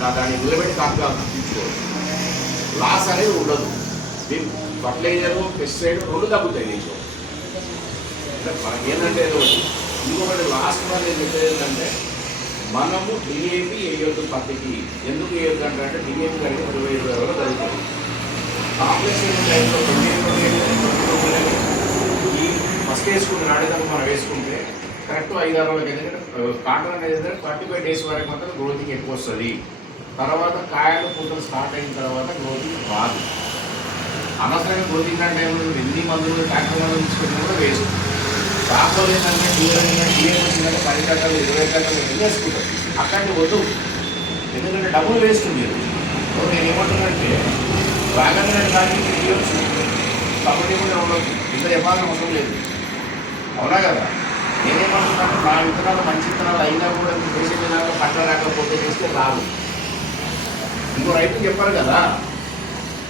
దాన్ని నిలబెట్టి కాపుగా తీసుకోవచ్చు. లాస్ అనేది ఉండదు. మీకు ఫర్టిలైజరు పెస్టిసైడ్ రెండు తగ్గుతాయి నీకు. మనకి ఏంటంటే ఇంకొకటి లాస్ట్ వన్ నేను చెప్పేది ఏంటంటే మనము డిఏపి వేయొద్దు పత్తికి. ఎందుకు వేయొద్దు అంటే డిఏపి కలిగి 25 వరకు జరుగుతుంది. కాంప్లెక్స్ టైంలో 28 ఈ ఫస్ట్ వేసుకుంటే నాడేదాకా మనం వేసుకుంటే కరెక్ట్ 5-6 రోజులకి. ఎందుకంటే కాటన్ అనేది 35 డేస్ వరకు మాత్రం గ్రోతింగ్ ఎక్కువ వస్తుంది. తర్వాత కాయలు పూతలు స్టార్ట్ అయిన తర్వాత గ్రోతింగ్ రాదు. అనవసరంగా గ్రోతింగ్ అంటే ఎన్ని మందులు ట్రాక్టర్ మందులు తీసుకుని కూడా వేస్ట్. కాకపోతే ఏంటంటే డిఏ వచ్చిందంటే 10 గంటలు 20 గంటలు వేసుకుంటారు. అట్లాంటి వద్దు, ఎందుకంటే డబ్బులు వేస్ట్ ఉంది. నేను ఏమంటున్నానంటే బాగానే కానీ తీయవచ్చు, సపోర్ట్ కూడా ఉండవచ్చు. ఇంత చెప్పాల్సిన అవసరం లేదు. అవునా కదా? నేనేమంటున్నాను, నా విత్తనాలు మంచి విత్తనాలు అయినా కూడా చేసే విధానంలో పంట రాకపోతే చేస్తే రాదు. ఇంకో రైతు చెప్పారు కదా,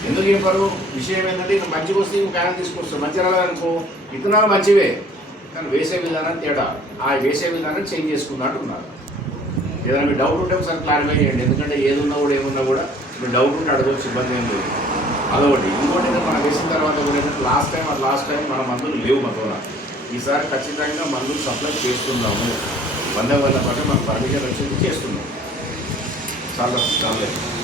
ఎందుకు చెప్పారు? విషయం ఏంటంటే ఇక మంచిగా వస్తే ఇంకో కాయలు తీసుకొస్తారు. మంచి రాదనుకో విత్తనాలు మంచివే కానీ వేసే విధానం తేడా. ఆ వేసే విధానం చేంజ్ చేసుకున్నట్టు ఉన్నారు. ఏదైనా మీ డౌట్ ఉంటే ఒకసారి క్లారిఫై చేయండి. ఎందుకంటే ఏది ఉన్నా కూడా ఏమున్నా కూడా మీరు డౌట్ ఉంటే అడగవచ్చు, ఇబ్బంది ఏం లేదు. అదొకటి. ఇంకోటి మనం వేసిన తర్వాత కూడా ఏంటంటే లాస్ట్ టైం మన మందులు లేవు మన ద్వారా. ఈసారి ఖచ్చితంగా మందులు సప్లై చేస్తున్నాము. 100% మనకు పర్మిషన్ వచ్చేది చేస్తున్నాం. చాలా